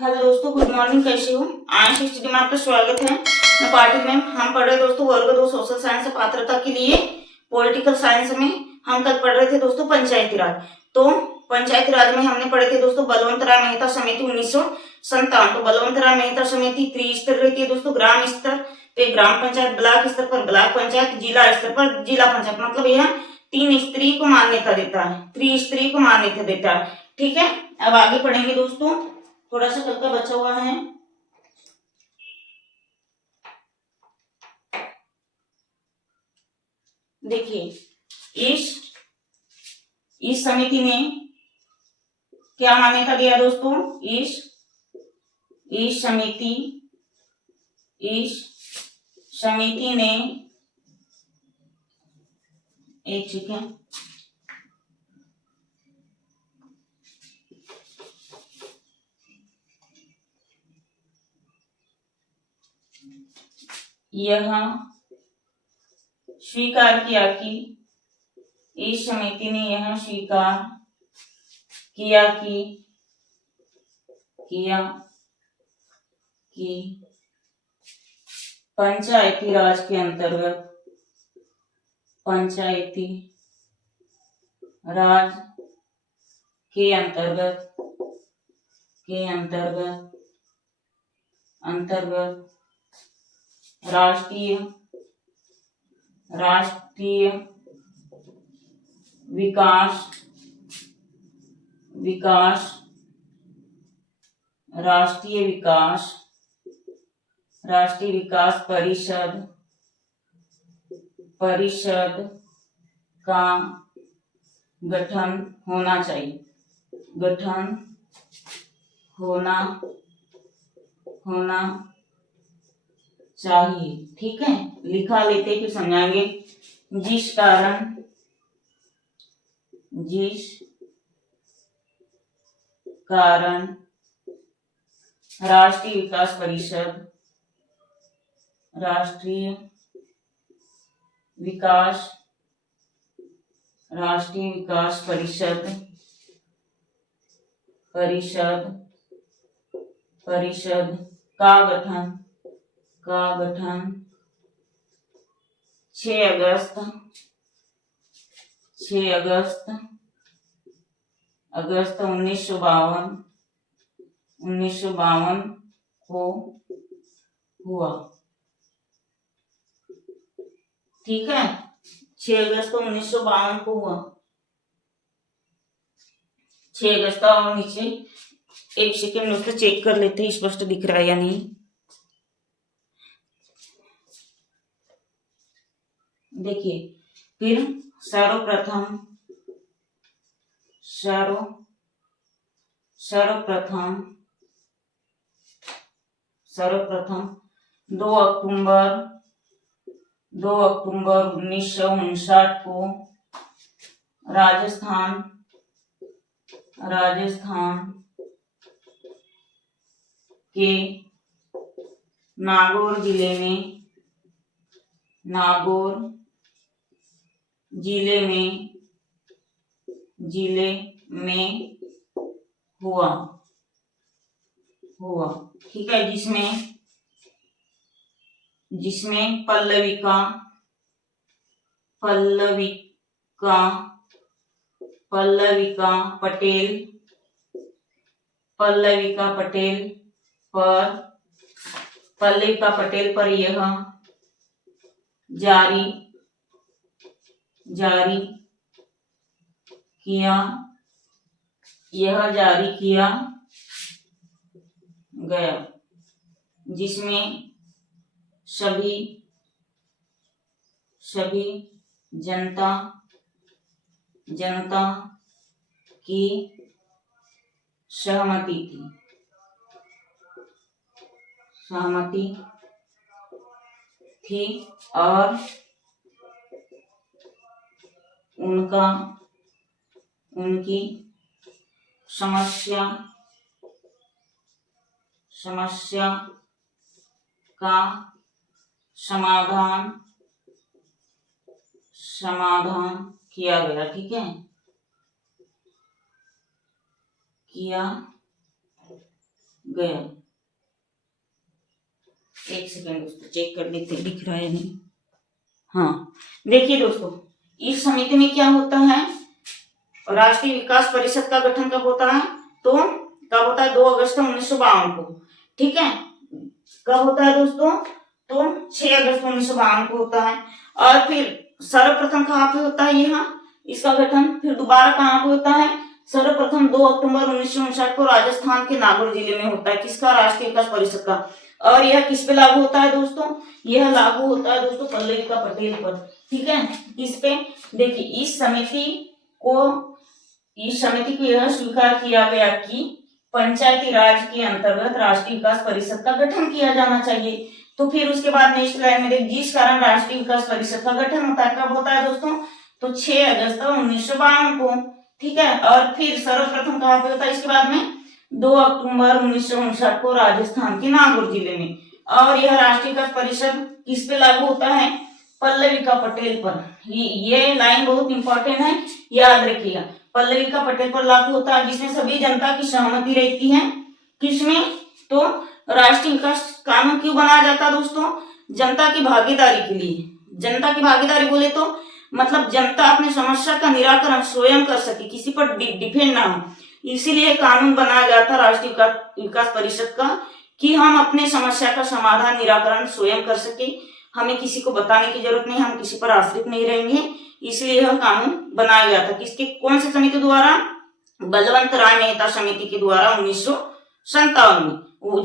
Hello दोस्तों, good morning. कैसे हो? आयंश स्टडी में आपका स्वागत है। मैं पाटिल मैम। हम पढ़ रहे दोस्तों वर्ग 2 सोशल साइंस पात्रता के लिए पॉलिटिकल साइंस में। हम कल पढ़ रहे थे दोस्तों पंचायती राज। तो पंचायती राज में हमने पढ़े थे दोस्तों बलवंत राय मेहता समिति 1957। तो बलवंत राय मेहता समिति त्रिस्तर रहती है दोस्तों। ग्राम स्तर पे ग्राम पंचायत, ब्लॉक स्तर पर ब्लॉक पंचायत, जिला स्तर पर जिला पंचायत। मतलब यह 3 स्तरीय को मान्यता देता है, त्रिस्तरीय को मान्यता देता है। ठीक है, अब आगे पढ़ेंगे दोस्तों। थोड़ा सा कल का बचा हुआ है। देखिए, इस समिति ने क्या मान्यता दिया दोस्तों? इस समिति ने एक सेकेंड, यह स्वीकार किया कि इस समिति ने यह स्वीकार किया कि पंचायती राज के अंतर्गत राष्ट्रीय विकास परिषद का गठन होना चाहिए। ठीक है, लिखा लेते फिर समझाएंगे। जिस कारण राष्ट्रीय विकास परिषद का गठन 6 अगस्त 1952 को हुआ। ठीक है, 6 अगस्त 1952 को हुआ। 6 अगस्त। और नीचे एक सेकेंड दोस्तों चेक कर लेते हैं स्पष्ट दिख रहा है या नहीं। देखिए, फिर सर्वप्रथम 2 अक्टूबर 1959 को राजस्थान के नागौर जिले में हुआ। ठीक है, जिसमें पल्लविका पटेल पर यह जारी किया गया, जिसमें सभी जनता की सहमति थी और उनकी समस्या का समाधान किया गया। ठीक है, गया। एक सेकंड दोस्तों चेक कर लेते दिख रहा है नहीं। हाँ देखिए दोस्तों, इस समिति में क्या होता है, राष्ट्रीय विकास परिषद का गठन कब होता है, तो कब होता है 2 अगस्त 1952 को। ठीक है, कब होता है दोस्तों, तो 6 अगस्त 1952 को होता है। और फिर सर्वप्रथम कहाँ पे होता है यहाँ इसका गठन, फिर दोबारा कहाँ पे होता है, सर्वप्रथम 2 अक्टूबर 1959 को राजस्थान के नागौर जिले में होता है। किसका, राष्ट्रीय विकास परिषद का। और यह किस पे लागू होता है दोस्तों, यह लागू होता है दोस्तों पल्लविका पटेल पर। ठीक है, किस पे, देखिए इस समिति को यह स्वीकार किया गया कि पंचायती राज के अंतर्गत राष्ट्रीय विकास परिषद का गठन किया जाना चाहिए। तो फिर उसके बाद नेक्स्ट लाइन में देखिए, जिस कारण राष्ट्रीय विकास परिषद का गठन होता है, कब होता है दोस्तों, तो 6 अगस्त 1952 को। ठीक है, और फिर सर्वप्रथम कहाँ पे होता है इसके बाद में, 2 अक्टूबर 1959 को राजस्थान के नागौर जिले में। और यह राष्ट्रीय विकास परिषद किस पे लागू होता है, पल्लविका पटेल पर। ये लाइन बहुत इंपॉर्टेंट है, याद रखिएगा। पल्लविका पटेल पर लागू होता है, जिसमें सभी जनता की सहमति रहती है। किसमें, तो राष्ट्रीय विकास कानून क्यों बनाया जाता है दोस्तों, जनता की भागीदारी के लिए। जनता की भागीदारी बोले तो मतलब जनता अपनी समस्या का निराकरण स्वयं कर सके, किसी पर डिपेंड ना हो। इसीलिए कानून बनाया गया था राष्ट्रीय विकास परिषद का, कि हम अपने समस्या का समाधान निराकरण स्वयं कर सके, हमें किसी को बताने की जरूरत नहीं, हम किसी पर आश्रित नहीं रहेंगे। इसलिए यह कानून बनाया गया था। किसके, कौन सी समिति द्वारा, बलवंत राय मेहता समिति के द्वारा 1957 में,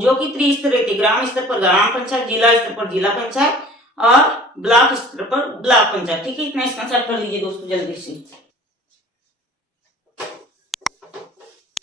जो कि त्रिस्तरीय थी, ग्राम स्तर पर ग्राम पंचायत, जिला स्तर पर जिला पंचायत और ब्लॉक स्तर पर ब्लॉक पंचायत। ठीक है, इतना स्क्रीनशॉट कर लीजिए दोस्तों जल्दी से।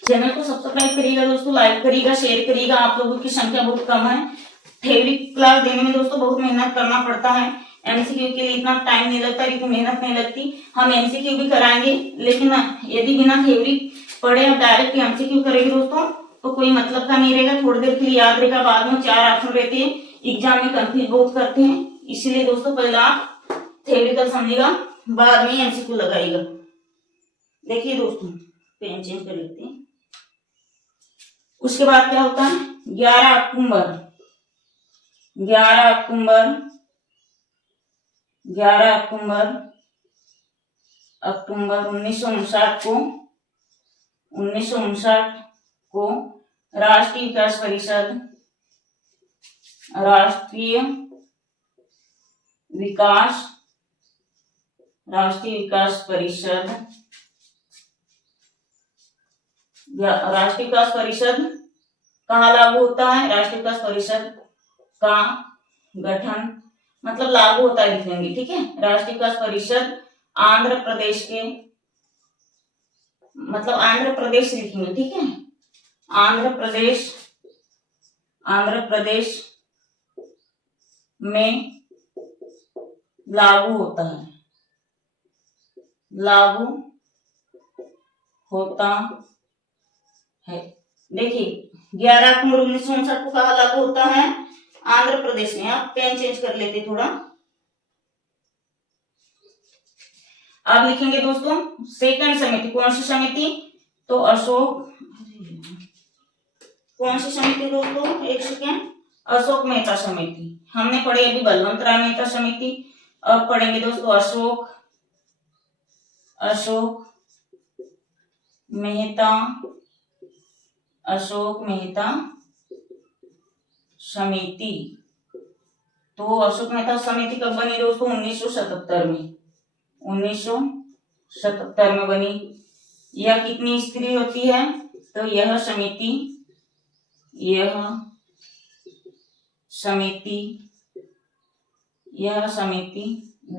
चैनल को सब्सक्राइब करिएगा दोस्तों, लाइक करिएगा, शेयर करिएगा। आप लोगों की संख्या बहुत कम है। थ्योरी क्लास देने में दोस्तों बहुत मेहनत करना पड़ता है, एमसीक्यू के लिए इतना टाइम नहीं लगता, इतनी मेहनत नहीं लगती। हम एमसीक्यू भी कराएंगे, लेकिन यदि बिना थ्योरी पढ़े आप डायरेक्ट एमसीक्यू करेंगे दोस्तों तो कोई मतलब का नहीं रहेगा, थोड़ी देर के लिए याद रहेगा, बाद में 4 ऑप्शन रहते हैं, एग्जाम में कंफ्यूज बहुत करते हैं। इसीलिए दोस्तों पहले आप थ्योरिकल समझिएगा, बाद में एमसीक्यू लगाइएगा। देखिए दोस्तों, पेन चेंज कर लेते हैं। उसके बाद क्या होता है, 11 अक्टूबर 1959 को राष्ट्रीय विकास परिषद कहाँ लागू होता है, राष्ट्रीय विकास परिषद का गठन मतलब लागू होता है लिखेंगे। ठीक है, राष्ट्रीय विकास परिषद आंध्र प्रदेश के, मतलब आंध्र प्रदेश लिखेंगे। ठीक है, आंध्र प्रदेश में लागू होता है। देखिए 11 अक्टूबर 1959 को कहा लागू होता है, आंध्र प्रदेश में। आप पेन चेंज कर लेते थोड़ा। आप लिखेंगे दोस्तों सेकंड समिति, कौन सी समिति, तो कौन सी समिति दोस्तों, एक सेकेंड, अशोक मेहता समिति। हमने पढ़ी अभी बलवंत राय मेहता समिति, अब पढ़ेंगे दोस्तों अशोक मेहता समिति। तो अशोक मेहता समिति कब बनी दोस्तों, 1977 में, 1977 में बनी। यह कितनी स्तरीय होती है, तो यह समिति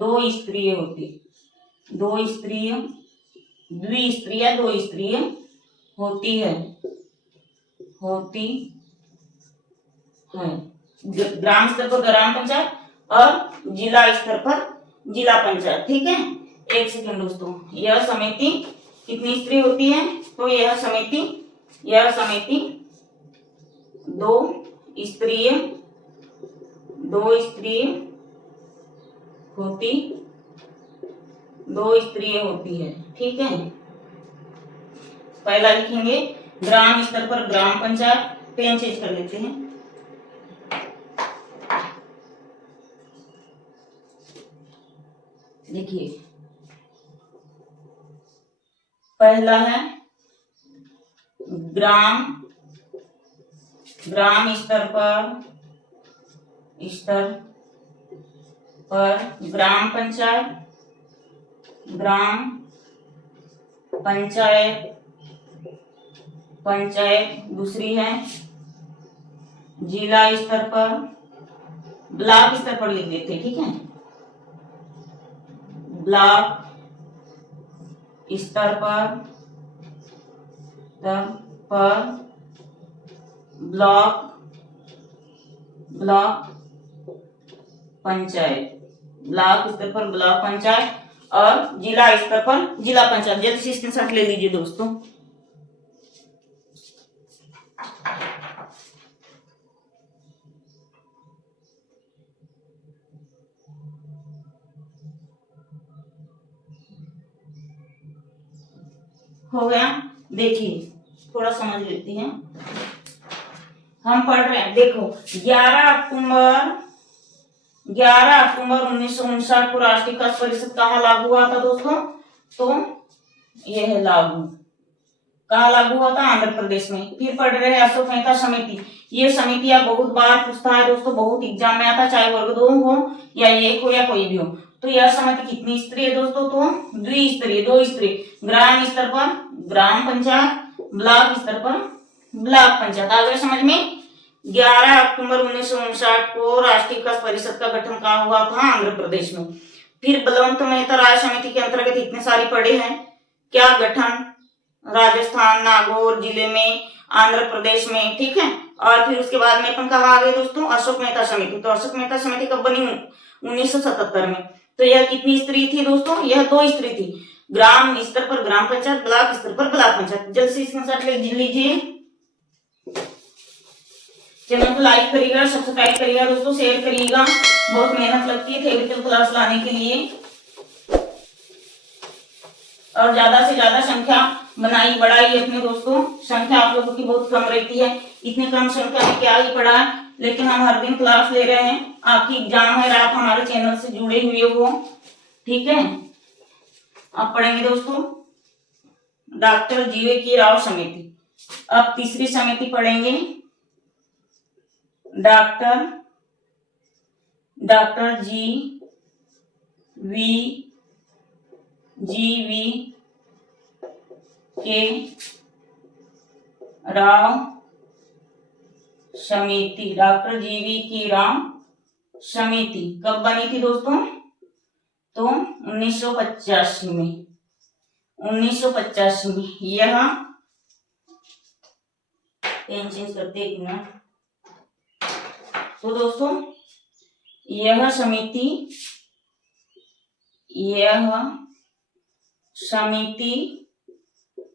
2 स्तरीय होती, 2 स्तरीय, द्विस्तरीय 2 स्तरीय होती है ग्राम स्तर पर ग्राम पंचायत और जिला स्तर पर जिला पंचायत। ठीक है, एक सेकंड दोस्तों, यह समिति कितनी स्तरीय होती है, तो यह समिति 2 स्तरीय होती है। ठीक है, पहला लिखेंगे ग्राम स्तर पर ग्राम पंचायत, पेन चेंज कर लेते हैं। देखिए पहला है ग्राम स्तर पर ग्राम पंचायत। दूसरी है जिला स्तर पर, ब्लॉक स्तर पर लिख देते, ठीक है, ब्लॉक स्तर पर ब्लॉक पंचायत, ब्लॉक स्तर पर ब्लॉक पंचायत और जिला स्तर पर जिला पंचायत। जल्दी से स्क्रीनशॉट ले लीजिए दोस्तों। हो गया। देखिए थोड़ा समझ लेते हैं, हम पढ़ रहे हैं। देखो 11 अक्टूबर 1959 को राष्ट्रीय कृषि परिषद कहाँ लागू हुआ था दोस्तों? तो यह है लागू, कहाँ लागू हुआ था? आंध्र प्रदेश में। फिर पढ़ रहे हैं अशोक मेहता समिति। ये समितियां बहुत बार पूछता है दोस्तों, बहुत एग्जाम में आता, चाहे वर्ग 2 हो या 1 हो या कोई भी हो। तो यह समिति कितनी स्तरीय दोस्तों? तो द्विस्तरीय, 2 स्तरीय, ग्राम स्तर पर ग्राम पंचायत, ब्लॉक स्तर पर ब्लॉक पंचायत। आ गया समझ में? 11 अक्टूबर 1959 को राष्ट्रीय कृषि परिषद का गठन कहाँ हुआ था? आंध्र प्रदेश में। फिर बलवंत मेहता राय समिति के अंतर्गत इतने सारे पढ़े हैं। क्या गठन? राजस्थान नागौर जिले में, आंध्र प्रदेश में, ठीक है। और फिर उसके बाद में अपन कहाँ आ गए दोस्तों? अशोक मेहता समिति। तो अशोक मेहता समिति कब बनी? 1977 में। तो यह कितनी स्तरीय थी दोस्तों? यह 2 स्तरीय थी, ग्राम स्तर पर ग्राम पंचायत, ब्लॉक स्तर पर ब्लॉक पंचायत। जल्द से स्क्रीनशॉट ले लीजिए। चैनल को लाइक करिएगा, सब्सक्राइब करिएगा दोस्तों, शेयर करिएगा। बहुत मेहनत लगती है थ्योरेटिकल क्लास लाने के लिए, और ज्यादा से ज्यादा संख्या बढ़ाई अपने दोस्तों। संख्या आप लोगों की बहुत कम रहती है, इतने कम संख्या में क्या ही पढ़ा है, लेकिन हम हर दिन क्लास ले रहे हैं। आपकी एग्जाम है, आप हमारे चैनल से जुड़े हुए हो, ठीक है। अब पढ़ेंगे दोस्तों डॉक्टर जीवी राव समिति। अब तीसरी समिति पढ़ेंगे, डॉक्टर जी वी के राव समिति। डॉक्टर जी वी के राव समिति कब बनी थी दोस्तों? तो 1985 में। 1985 में यह, पेन चेंज करते एक मिनट। तो दोस्तों यह समिति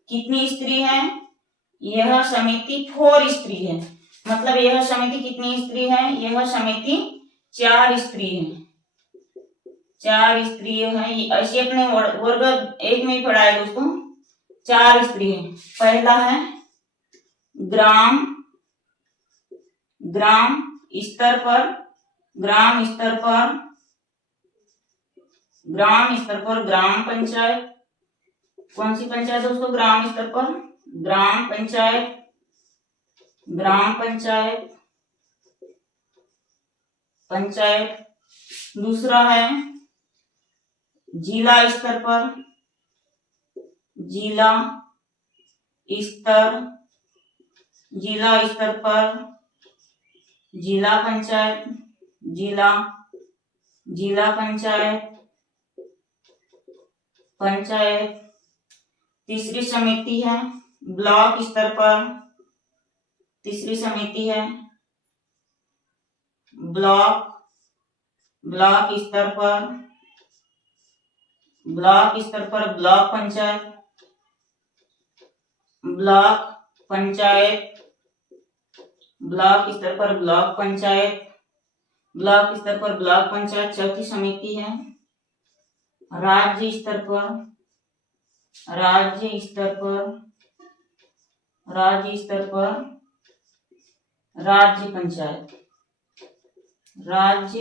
कितनी स्तरीय है? यह समिति 4 स्तरीय है। मतलब यह समिति कितनी स्तरीय है? यह समिति 4 स्तरीय है, 4 स्तरीय है। ऐसे अपने वर्ग 1 में ही पढ़ा है दोस्तों, 4 स्तरीय है। पहला है ग्राम स्तर पर ग्राम पंचायत। कौन सी पंचायत दोस्तों? ग्राम स्तर पर ग्राम पंचायत। दूसरा है जिला स्तर पर जिला पंचायत। तीसरी समिति है ब्लॉक स्तर पर, ब्लॉक स्तर पर ब्लॉक पंचायत। चौथी समिति है राज्य स्तर पर राज्य पंचायत, राज्य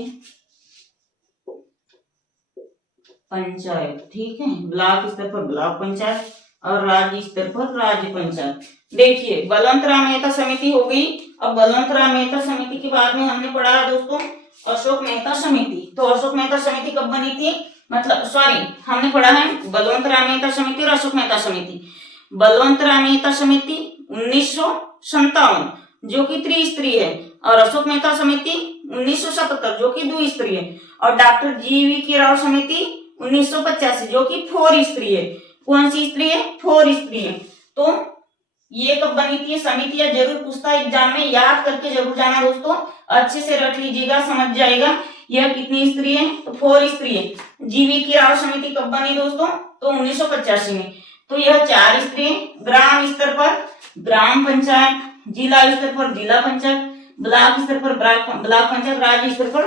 पंचायत, ठीक है। ब्लॉक स्तर पर ब्लॉक पंचायत और राज्य स्तर पर राज्य पंचायत। देखिए बलवंत राम मेहता समिति हो गई। अब बलवंत राम मेहता समिति के बाद में हमने पढ़ा दोस्तों अशोक मेहता समिति। तो अशोक मेहता समिति कब बनी थी, मतलब सॉरी हमने पढ़ा है बलवंत राम मेहता समिति और अशोक मेहता समिति। बलवंत राम मेहता समिति 1957 जो कि त्रिस्तरीय है, और अशोक मेहता समिति 1977 जो कि द्विस्तरीय है, और डॉक्टर GV राव समिति 1985 जो कि 4 स्तरीय है। कौन सी स्त्री है, 4 स्तरीय है। तो ये कब बनी थी समितियां, जरूर पूछता है एग्जाम में, याद करके जरूर जाना दोस्तों, अच्छे से रट लीजिएगा, समझ जाएगा यह कितनी स्त्री है, तो 4 स्तरीय है। GV राव समिति कब बनी दोस्तों, तो 1985 में। तो यह 4 स्तरीय, ग्राम स्तर पर ग्राम पंचायत, जिला स्तर पर जिला पंचायत, ब्लॉक स्तर पर ब्लॉक पंचायत, राज्य स्तर पर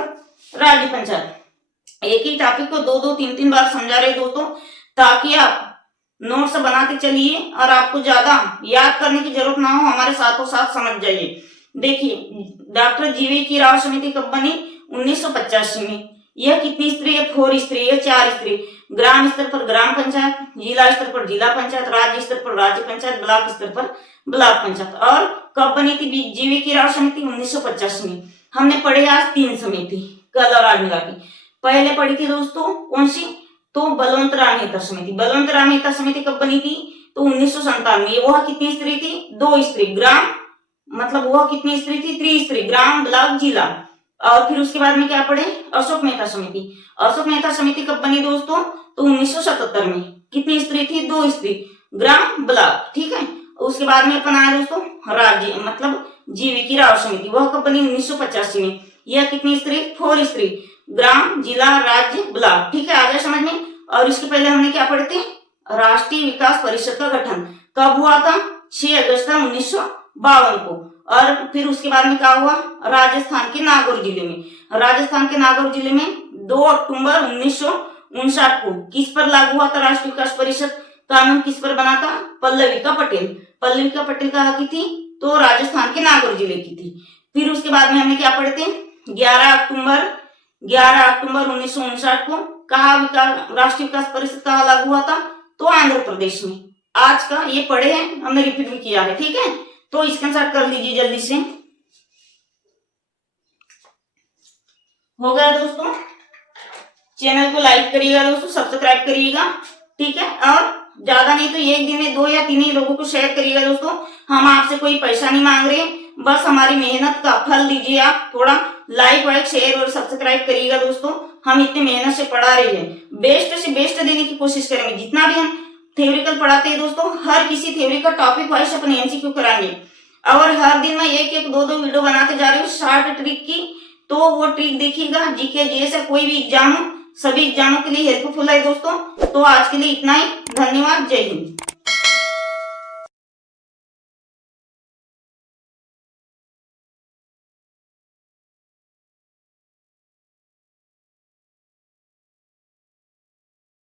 राज्य पंचायत। एक ही टॉपिक को 2-2, 3-3 बार समझा रहे दोस्तों, ताकि आप नोट्स बनाते चलिए और आपको ज्यादा याद करने की जरूरत ना हो, हमारे साथों साथ समझ जाइए। देखिए डॉक्टर GV राव समिति कब बनी, 1985 में। यह कितनी स्त्री है, 4 स्त्री है, 4 स्त्री। ग्राम स्तर पर ग्राम पंचायत, जिला स्तर पर जिला पंचायत, राज्य स्तर पर राज्य पंचायत, ब्लॉक स्तर पर ब्लॉक पंचायत। और कब बनी थी GV राव समिति, 1985 में। हमने पढ़े आज 3 समिति कल और आज मिला के। पहले पढ़ी थी दोस्तों कौन सी, तो बलवंत राम मेहता समिति। बलवंत राम मेहता समिति कब बनी थी, तो 1957 में। वह कितनी स्त्री थी, 2 स्त्री। ग्राम मतलब वह कितनी स्त्री थी, 3 स्त्री, ग्राम ब्लॉक जिला। और फिर उसके बाद में क्या पढ़े, अशोक मेहता समिति। अशोक मेहता समिति कब बनी दोस्तों, तो 1977 में। कितनी स्त्री थी, 2 स्त्री, ग्राम ब्लॉक, ठीक है। उसके बाद में अपन आए दोस्तों राज्य मतलब GV राव समिति। वह कब बनी, 1985 में। यह कितनी स्त्री, 4 स्त्री, ग्राम जिला राज्य ब्लॉक, ठीक है। आगे समझ में। और इसके पहले हमने क्या पढ़े थे, राष्ट्रीय विकास परिषद का गठन कब हुआ था, 6 अगस्त 1952 को। और फिर उसके बाद में क्या हुआ, राजस्थान के नागौर जिले में। राजस्थान के नागौर जिले में 2 अक्टूबर 1959 को किस पर लागू हुआ था राष्ट्रीय विकास परिषद कानून, किस पर बना था, पल्लविका पटेल। पल्लविका पटेल कहाँ की थी, तो राजस्थान के नागौर जिले की थी। फिर उसके बाद में हमने क्या पढ़े थे, 11 अक्टूबर 1959 को कहा राष्ट्रीय विकास परिषद कहाँ लागू हुआ था, तो आंध्र प्रदेश में। आज का ये पढ़े हैं, हमने रिपीट भी किया है, ठीक है। तो स्क्रीनशॉट कर लीजिए जल्दी से। हो गया दोस्तों, चैनल को लाइक करिएगा दोस्तों, सब्सक्राइब करिएगा, ठीक है। और ज्यादा नहीं तो एक दिन में 2 या 3 ही लोगों को शेयर करिएगा दोस्तों। हम आपसे कोई पैसा नहीं मांग रहे, बस हमारी मेहनत का फल दीजिए आप। थोड़ा लाइक वाइक शेयर और सब्सक्राइब करिएगा दोस्तों। हम इतनी मेहनत से पढ़ा रहे हैं, बेस्ट से बेस्ट देने की कोशिश करेंगे। जितना भी हम थ्योरिकल पढ़ाते हैं दोस्तों, हर किसी थ्योरी का टॉपिक वाइज अपन MCQ कराएंगे। और हर दिन मैं 1-1, 2-2 वीडियो बनाते जा रही हूँ शॉर्ट ट्रिक की। तो वो ट्रिक देखिएगा, GK जैसे कोई भी एग्जाम हो, सभी एग्जामों के लिए हेल्पफुल है दोस्तों। तो आज के लिए इतना ही, धन्यवाद, जय हिंद।